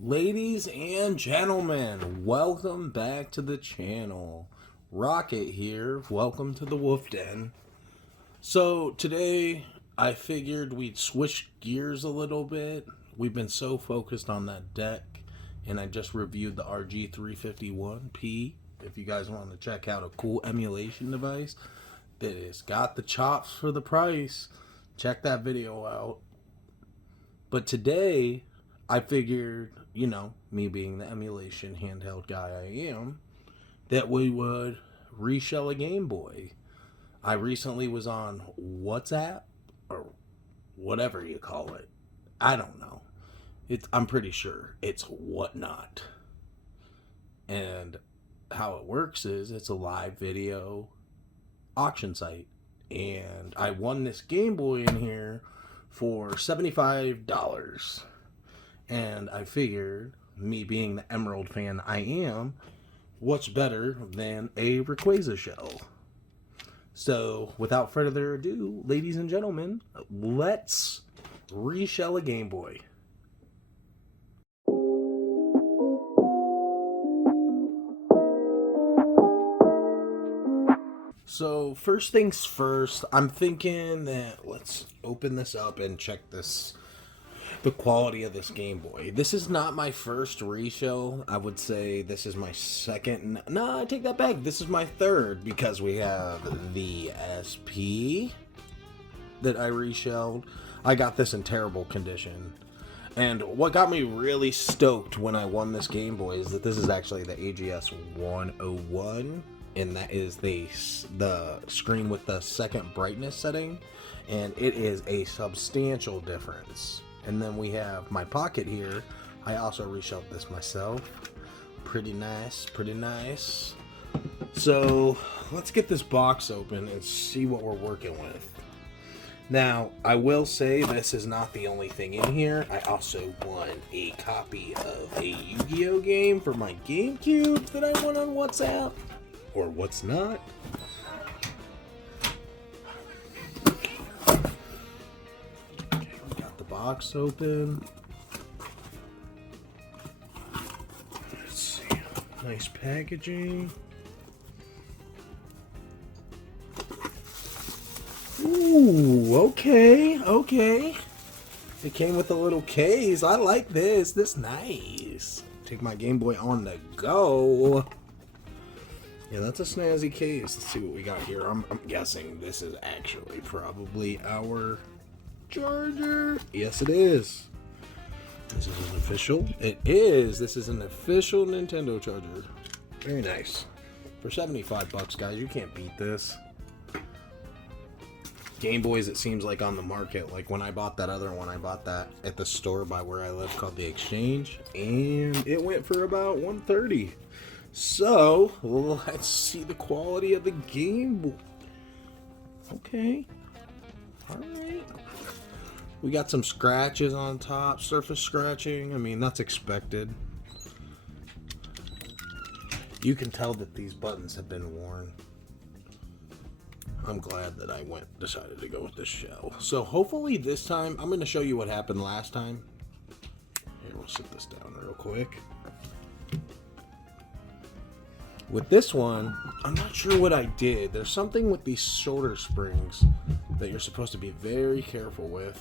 Ladies and gentlemen, welcome back to the channel. Rocket here. Welcome to the Wolf Den. So today I figured we'd switch gears a little bit. We've been so focused on that deck, and I just reviewed the RG351P. If you guys want to check out a cool emulation device that has got the chops for the price, check that video out. But today I figured, me being the emulation handheld guy I am, that we would reshell a Game Boy. I recently was on WhatsApp, or whatever you call it. I don't know. I'm pretty sure it's Whatnot. And how it works is it's a live video auction site. And I won this Game Boy in here for $75. And I figured, me being the Emerald fan I am, what's better than a Rayquaza shell? So, without further ado, ladies and gentlemen, let's reshell a Game Boy. So, first things first, I'm thinking that let's open this up and check the quality of this Game Boy. This is not my first reshell. I would say this is my second. No, I take that back. This is my third, because we have the SP that I reshelled. I got this in terrible condition. And what got me really stoked when I won this Game Boy is that this is actually the AGS 101. And that is the screen with the second brightness setting. And it is a substantial difference. And then we have my pocket here. I also reshelled this myself. Pretty nice, pretty nice. So let's get this box open and see what we're working with. Now, I will say this is not the only thing in here. I also won a copy of a Yu-Gi-Oh game for my GameCube that I won on WhatsApp. Or what's not. Box open. Let's see. Nice packaging. Ooh, okay. It came with a little case. I like this. This nice. Take my Game Boy on the go. Yeah, that's a snazzy case. Let's see what we got here. I'm guessing this is actually probably our charger. Yes, it is. This is an official. It is. This is an official Nintendo charger. Very nice. For $75, guys, you can't beat this. Game Boys, it seems like on the market. Like when I bought that other one, I bought that at the store by where I live called the Exchange, and it went for about $130. So let's see the quality of the Game Boy. Okay. All right. We got some scratches on top, surface scratching. I mean, that's expected. You can tell that these buttons have been worn. I'm glad that I decided to go with this shell. So hopefully this time, I'm going to show you what happened last time. Here, we'll sit this down real quick. With this one, I'm not sure what I did. There's something with these shoulder springs that you're supposed to be very careful with.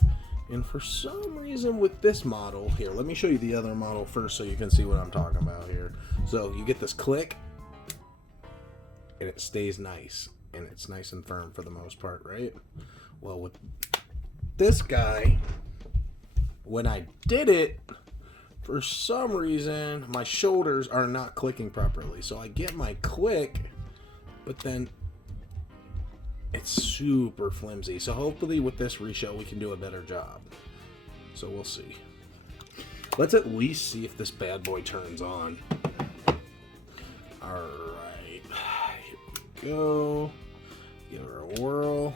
And for some reason with this model, here, let me show you the other model first so you can see what I'm talking about here. So you get this click, and it stays nice. And it's nice and firm for the most part, right? Well, with this guy, when I did it, for some reason, my shoulders are not clicking properly. So I get my click, but then it's super flimsy. So hopefully with this reshell, we can do a better job. So we'll see. Let's at least see if this bad boy turns on. Alright. Here we go. Give her a whirl.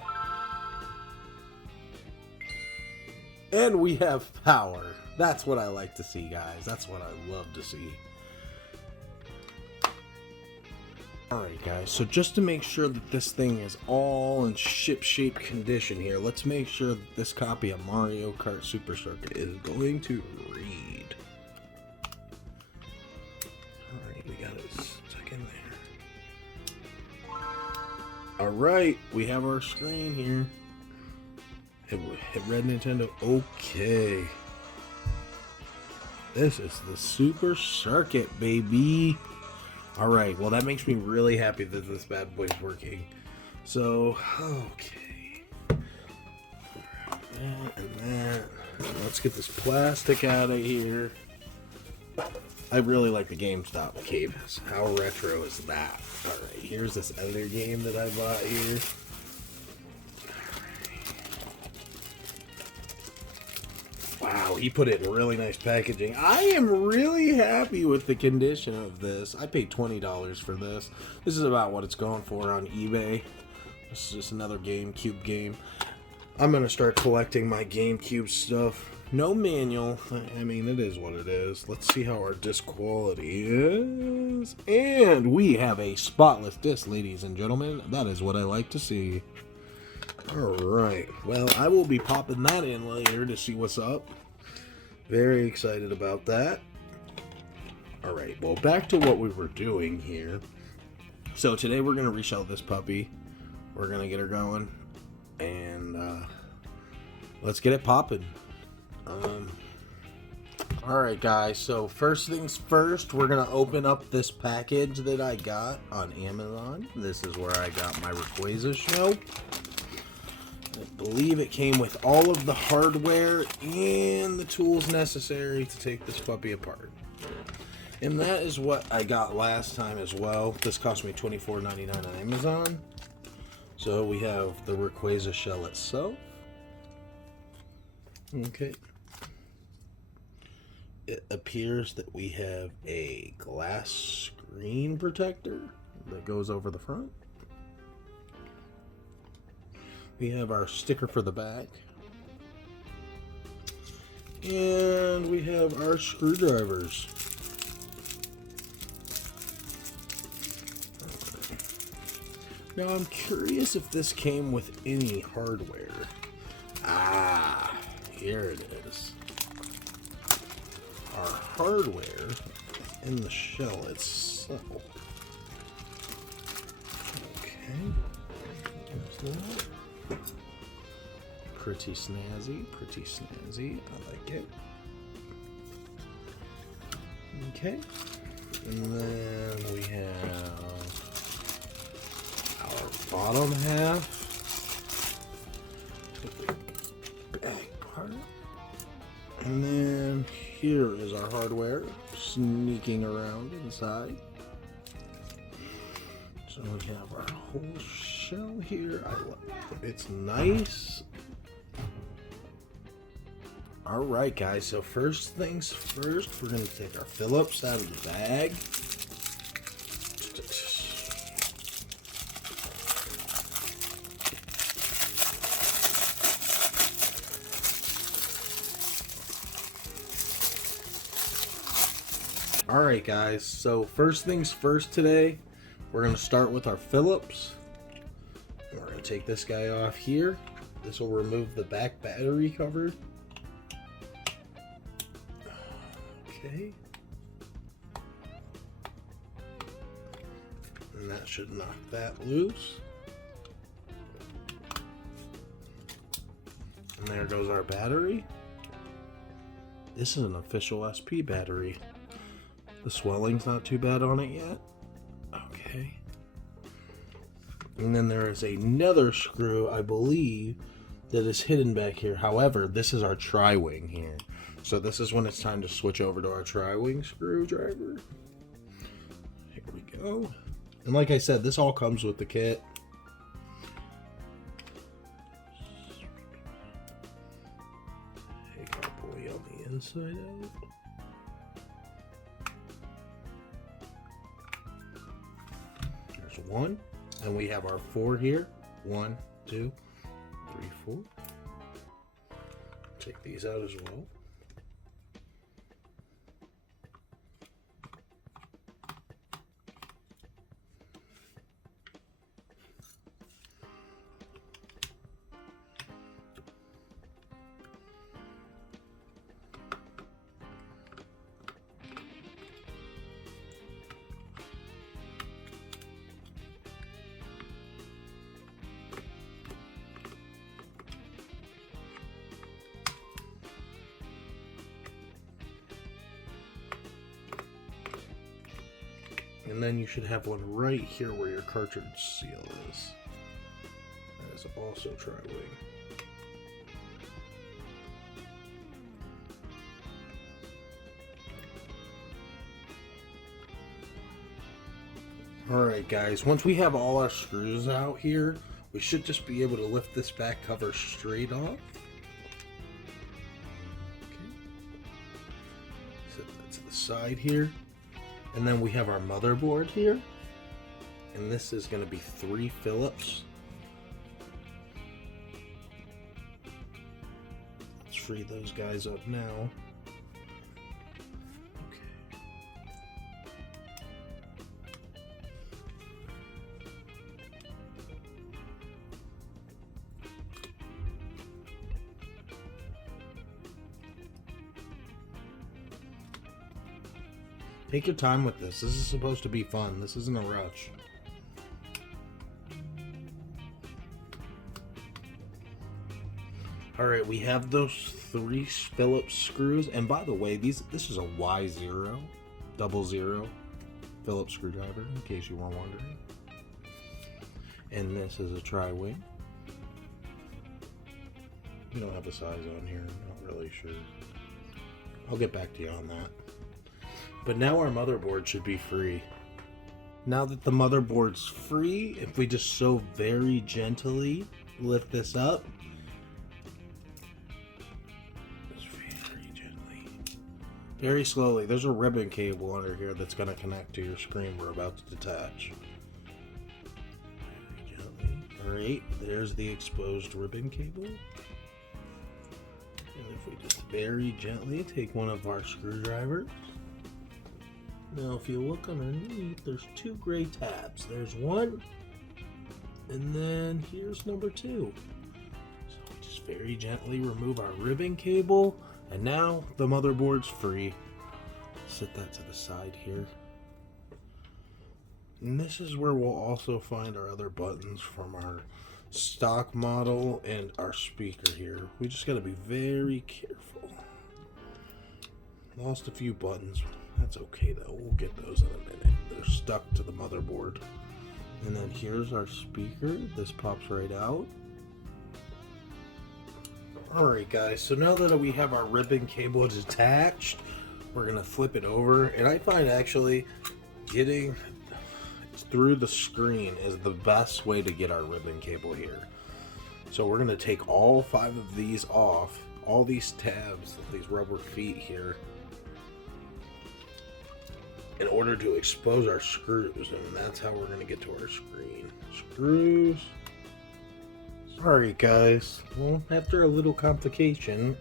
And we have power. That's what I like to see, guys. That's what I love to see. Alright guys, so just to make sure that this thing is all in ship-shape condition here, let's make sure that this copy of Mario Kart Super Circuit is going to read. Alright, we have our screen here. Hit Red Nintendo. Okay. This is the Super Circuit, baby. Alright, well that makes me really happy that this bad boy's working. So, okay. That and that. Let's get this plastic out of here. I really like the GameStop case. How retro is that? Alright, here's this other game that I bought here. Wow, he put it in really nice packaging. I am really happy with the condition of this. I paid $20 for this. This is about what it's going for on eBay. This is just another GameCube game. I'm going to start collecting my GameCube stuff. No manual. I mean, it is what it is. Let's see how our disc quality is. And we have a spotless disc, ladies and gentlemen. That is what I like to see. Alright. Well, I will be popping that in later to see what's up. Very excited about that. Alright, well, back to what we were doing here. So today we're going to reshell this puppy. We're going to get her going. And let's get it popping. Alright guys, so first things first, we're going to open up this package that I got on Amazon. This is where I got my Rayquaza shell. I believe it came with all of the hardware and the tools necessary to take this puppy apart. And that is what I got last time as well. This cost me $24.99 on Amazon. So we have the Rayquaza shell itself. Okay. It appears that we have a glass screen protector that goes over the front. We have our sticker for the back. And we have our screwdrivers. Now I'm curious if this came with any hardware. Ah, here it is. Our hardware in the shell itself. Okay. There's that. Pretty snazzy, pretty snazzy. I like it. Okay. And then we have our bottom half. The back part. And then here is our hardware sneaking around inside. So we have our whole shell here. I love it. It's nice. Alright guys, so first things first, we're going to take our Phillips out of the bag. Alright guys, so first things first today, we're going to start with our Phillips. We're going to take this guy off here. This will remove the back battery cover. Okay. And that should knock that loose. And there goes our battery. This is an official SP battery. The swelling's not too bad on it yet. Okay. And then there is another screw, I believe, that is hidden back here. However, this is our tri-wing here. So this is when it's time to switch over to our tri-wing screwdriver. Here we go. And like I said, this all comes with the kit. Hey, cowboy on the inside of it. There's one. And we have our 4 here. 1, 2, 3, 4. Take these out as well. And then you should have one right here where your cartridge seal is. That is also tri-wing. Alright guys, once we have all our screws out here, we should just be able to lift this back cover straight off. Okay. Set that to the side here. And then we have our motherboard here. And this is going to be 3 Phillips. Let's free those guys up now. Take your time with this. This is supposed to be fun. This isn't a rush. Alright, we have those 3 Phillips screws. And by the way, this is a Y0, 00 Phillips screwdriver, in case you were wondering. And this is a tri-wing. We don't have a size on here. I'm not really sure. I'll get back to you on that. But now our motherboard should be free. Now that the motherboard's free, if we just so very gently lift this up. Just very gently. Very slowly. There's a ribbon cable under here that's going to connect to your screen we're about to detach. Very gently. Alright, there's the exposed ribbon cable. And if we just very gently take one of our screwdrivers. Now, if you look underneath, there's 2 gray tabs. There's one, and then here's number 2. So we just very gently remove our ribbon cable, and now the motherboard's free. Set that to the side here. And this is where we'll also find our other buttons from our stock model and our speaker here. We just got to be very careful. Lost a few buttons. That's okay though, we'll get those in a minute. They're stuck to the motherboard. And then here's our speaker. This pops right out. Alright guys, so now that we have our ribbon cable detached, we're going to flip it over. And I find actually getting through the screen is the best way to get our ribbon cable here. So we're going to take all 5 of these off. All these tabs, these rubber feet here, in order to expose our screws, and that's how we're going to get to our screen. Screws. Sorry guys, well, after a little complication,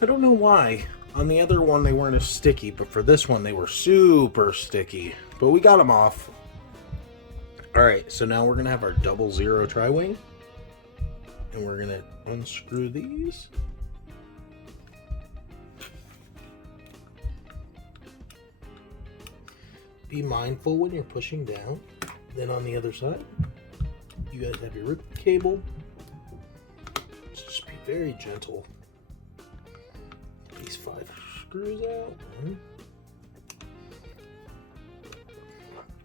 I don't know why. On the other one they weren't as sticky, but for this one they were super sticky. But we got them off. Alright, so now we're going to have our 00 tri-wing, and we're going to unscrew these. Be mindful when you're pushing down. Then on the other side, you guys have your ribbon cable. Just be very gentle. These 5 screws out. One.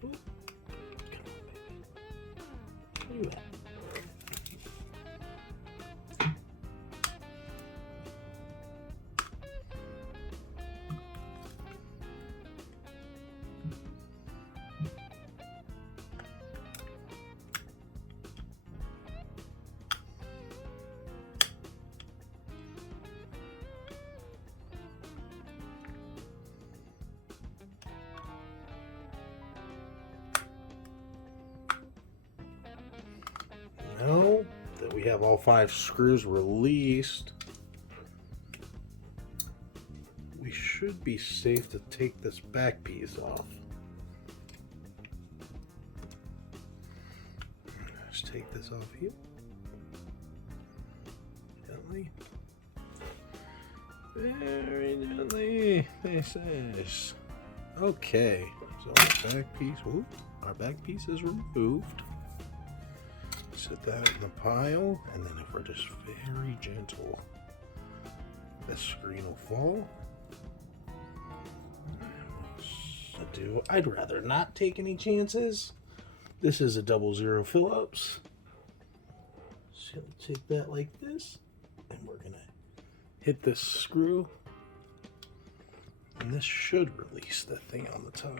Ooh. Come on, baby. Where you at? Now that we have all 5 screws released, we should be safe to take this back piece off. Let's take this off here. Gently. Very gently. This is. Okay. So our back piece is removed. Set that in the pile, and then if we're just very gentle, this screen will fall. And we'll set do. I'd rather not take any chances. This is a 00 Phillips. So take that like this, and we're gonna hit this screw, and this should release the thing on the top.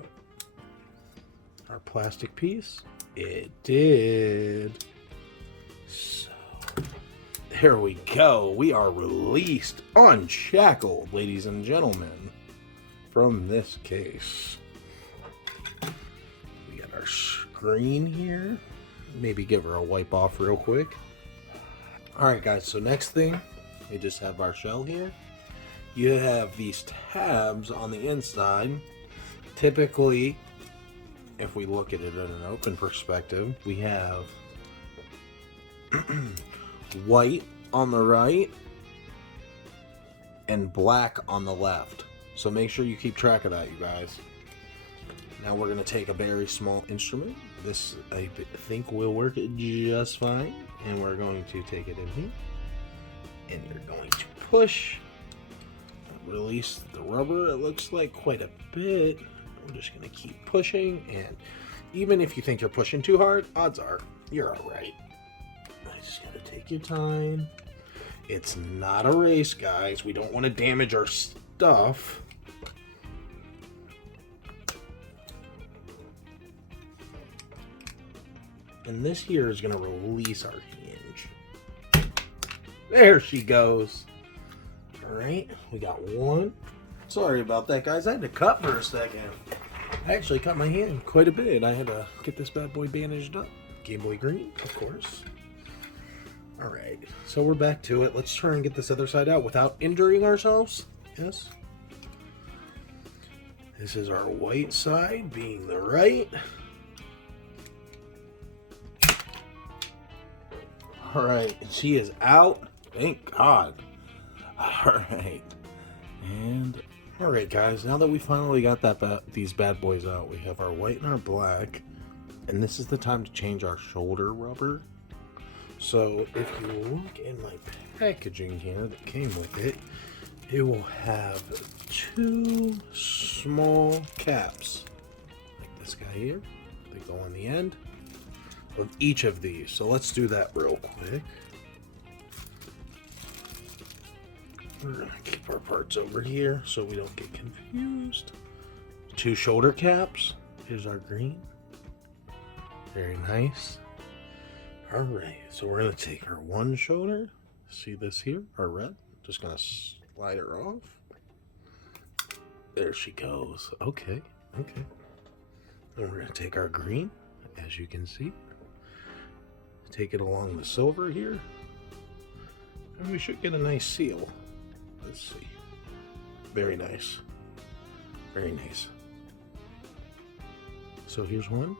Our plastic piece, it did. So there we go. We are released, unshackled, ladies and gentlemen, from this case. We got our screen here. Maybe give her a wipe off real quick. Alright guys, so next thing, we just have our shell here. You have these tabs on the inside. Typically, if we look at it in an open perspective, we have white on the right and black on the left. So make sure you keep track of that, you guys. Now we're going to take a very small instrument. This, I think, will work just fine. And we're going to take it in here. And you're going to push. Release the rubber. It looks like quite a bit. We're just going to keep pushing. And even if you think you're pushing too hard, odds are you're alright. I just got to take your time. It's not a race, guys. We don't want to damage our stuff. And this here is going to release our hinge. There she goes. Alright, we got one. Sorry about that, guys. I had to cut for a second. I actually cut my hand quite a bit. I had to get this bad boy bandaged up. Gameboy green, of course. Alright, so we're back to it. Let's try and get this other side out without injuring ourselves. Yes. This is our white side being the right. Alright, she is out. Thank God. Alright. And, alright guys, now that we finally got these bad boys out, we have our white and our black. And this is the time to change our shoulder rubber. So, if you look in my packaging here that came with it, it will have two small caps. Like this guy here. They go on the end of each of these. So let's do that real quick. We're gonna keep our parts over here so we don't get confused. Two shoulder caps. Here's our green. Very nice. Alright, so we're gonna take our one shoulder. See this here? Our red. Just gonna slide her off. There she goes. Okay, okay. And we're gonna take our green, as you can see. Take it along the silver here. And we should get a nice seal. Let's see. Very nice. Very nice. So here's one.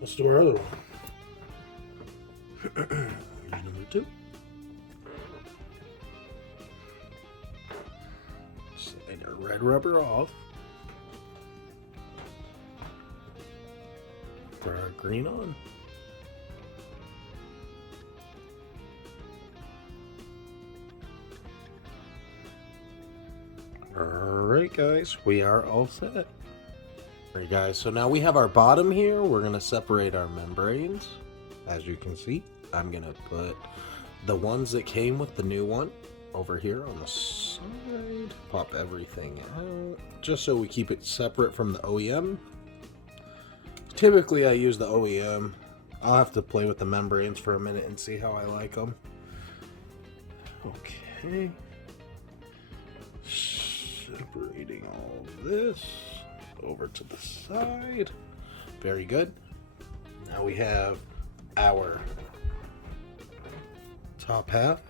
Let's do our other one. Here's number two. Slide our red rubber off. Put our green on. Alright guys, we are all set. Alright guys, so now we have our bottom here. We're going to separate our membranes. As you can see, I'm going to put the ones that came with the new one over here on the side. Pop everything out, just so we keep it separate from the OEM. Typically I use the OEM. I'll have to play with the membranes for a minute and see how I like them. Okay. Separating all this over to the side. Very good. Now we have our top half,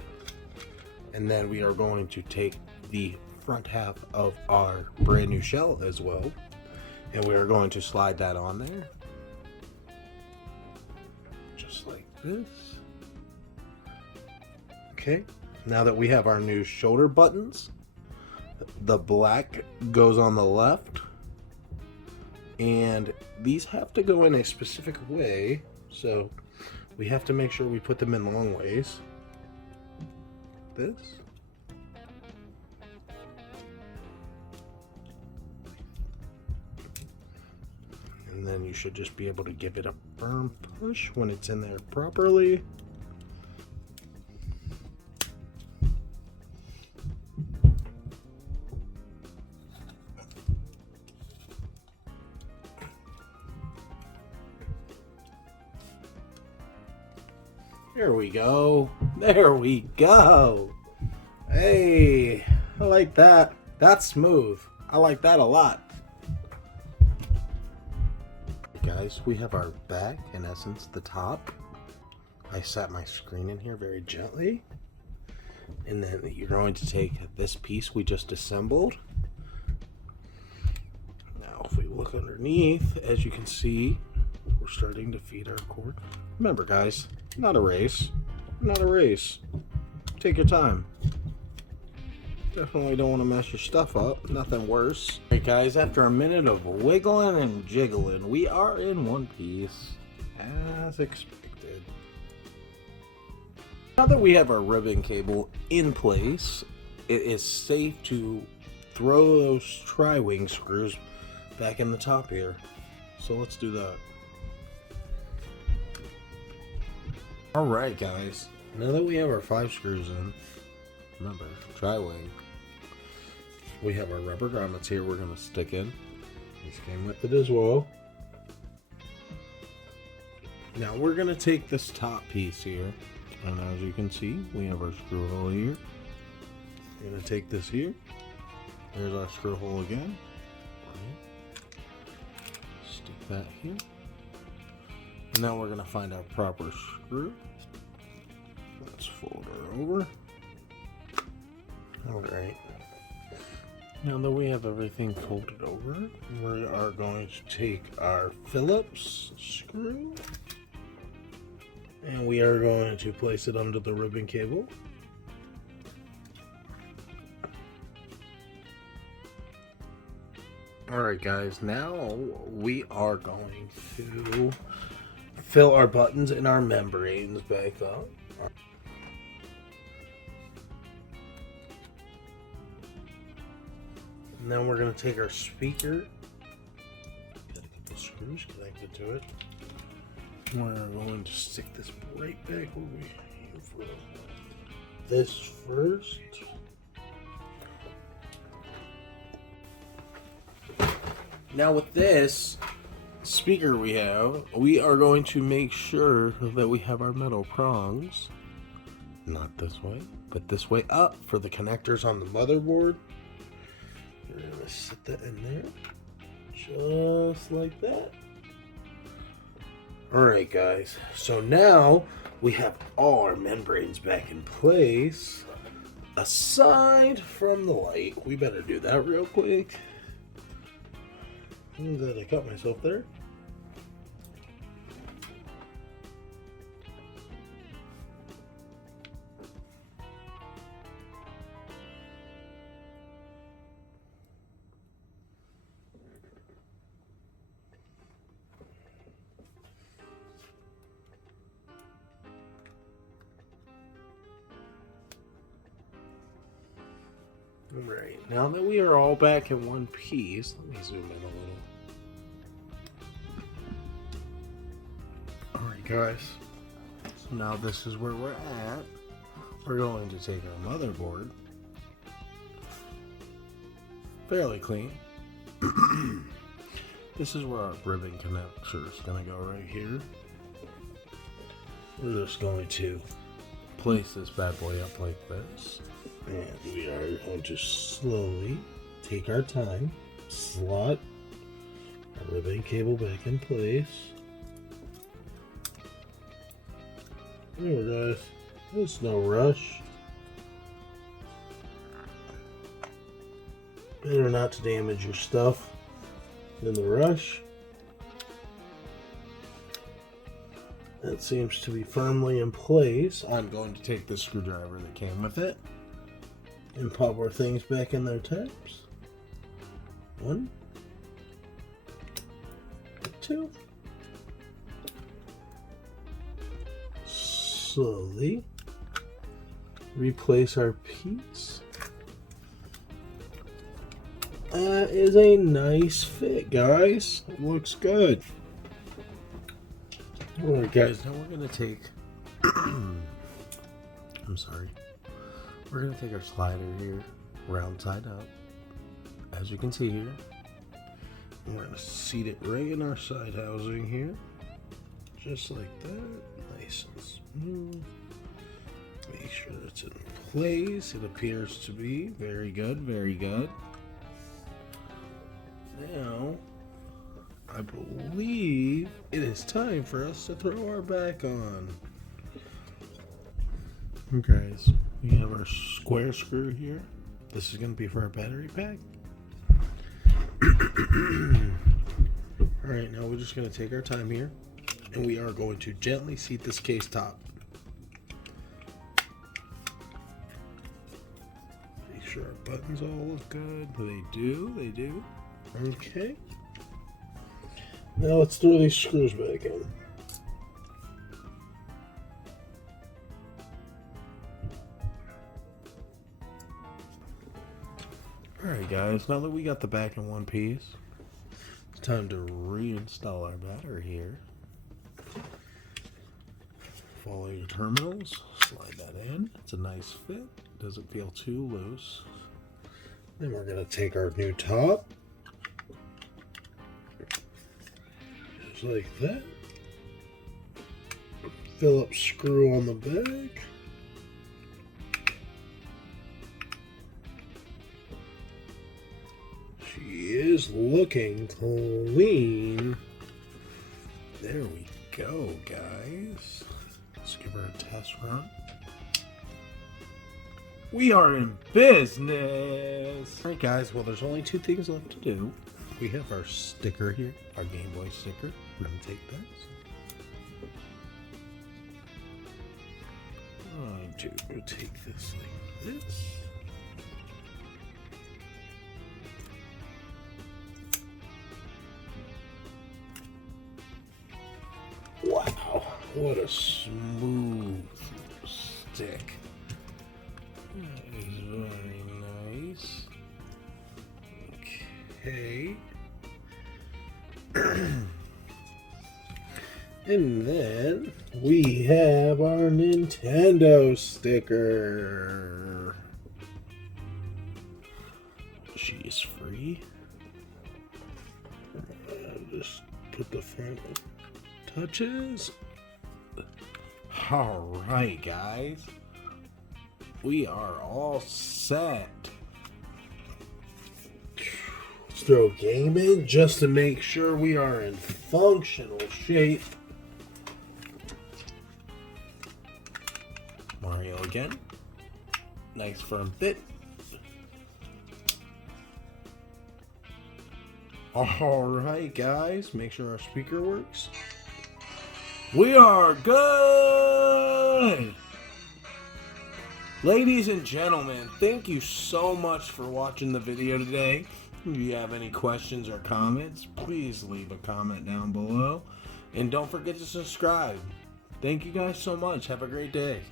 and then we are going to take the front half of our brand new shell as well, and we are going to slide that on there just like this. Okay, now that we have our new shoulder buttons, the black goes on the left, and these have to go in a specific way, so we have to make sure we put them in long ways. This. And then you should just be able to give it a firm push when it's in there properly. There we go. There we go. Hey, I like that. That's smooth. I like that a lot. Guys, we have our back, in essence, the top. I sat my screen in here very gently. And then you're going to take this piece we just assembled. Now, if we look underneath, as you can see, we're starting to feed our cord. Remember, guys, not a race. Not a race. Take your time. Definitely don't want to mess your stuff up. Nothing worse. Alright guys, after a minute of wiggling and jiggling, we are in one piece. As expected. Now that we have our ribbon cable in place, it is safe to throw those tri-wing screws back in the top here. So let's do that. Alright guys, now that we have our 5 screws in, remember, tri-wing, we have our rubber grommets here we're going to stick in. These came with it as well. Now we're going to take this top piece here, and as you can see, we have our screw hole here. We're going to take this here. There's our screw hole again. Stick that here. And now we're going to find our proper screw. Let's fold her over. Alright. Now that we have everything folded over, we are going to take our Phillips screw and we are going to place it under the ribbon cable. Alright guys, now we are going to fill our buttons and our membranes back up. And then we're going to take our speaker. Got a couple screws connected to it. We're going to stick this right back over here for this first. Now with this speaker we are going to make sure that we have our metal prongs, not this way, but this way up for the connectors on the motherboard. We're going to set that in there, just like that. Alright guys, so now we have all our membranes back in place, aside from the light. We better do that real quick. That I cut myself there. Alright, now that we are all back in one piece, let me zoom in a little. Alright guys, so now this is where we're at. We're going to take our motherboard, fairly clean. This is where our ribbon connector is going to go right here. We're just going to place this bad boy up like this. And we are going to slowly take our time, slot our ribbon cable back in place. There, guys. There's no rush. Better not to damage your stuff in the rush. That seems to be firmly in place. I'm going to take the screwdriver that came with it and pop our things back in their tabs. 1, 2. Slowly replace our piece. That is a nice fit, guys. It looks good. Alright, guys, now we're going to take... I'm sorry. We're going to take our slider here, round side up, as you can see here. And we're going to seat it right in our side housing here. Just like that. Nice and smooth. Make sure that's in place. It appears to be. Very good, very good. Now, I believe it is time for us to throw our back on. Okay, guys, we have our square screw here. This is going to be for our battery pack. Alright, now we're just going to take our time here, and we are going to gently seat this case top. Make sure our buttons all look good. They do, they do. Okay. Now let's throw these screws back in. Alright guys, now that we got the back in one piece, it's time to reinstall our battery here. Follow your terminals, slide that in. It's a nice fit, doesn't feel too loose. Then we're going to take our new top, just like that. Phillips screw on the back. She is looking clean. There we go, guys. Let's give her a test run. We are in business! Alright guys, well there's only two things left to do. We have our sticker here, our Game Boy sticker. We're going to take that. I'm going to take this like this. Wow, what a smooth stick. That is very nice. Okay. And then we have our Nintendo sticker. She is free. Just put the final touches. Alright guys, we are all set. Let's throw a game in just to make sure we are in functional shape. Mario again. Nice firm fit. Alright guys, make sure our speaker works. We are good! Ladies and gentlemen, thank you so much for watching the video today. If you have any questions or comments, please leave a comment down below. And don't forget to subscribe. Thank you guys so much. Have a great day.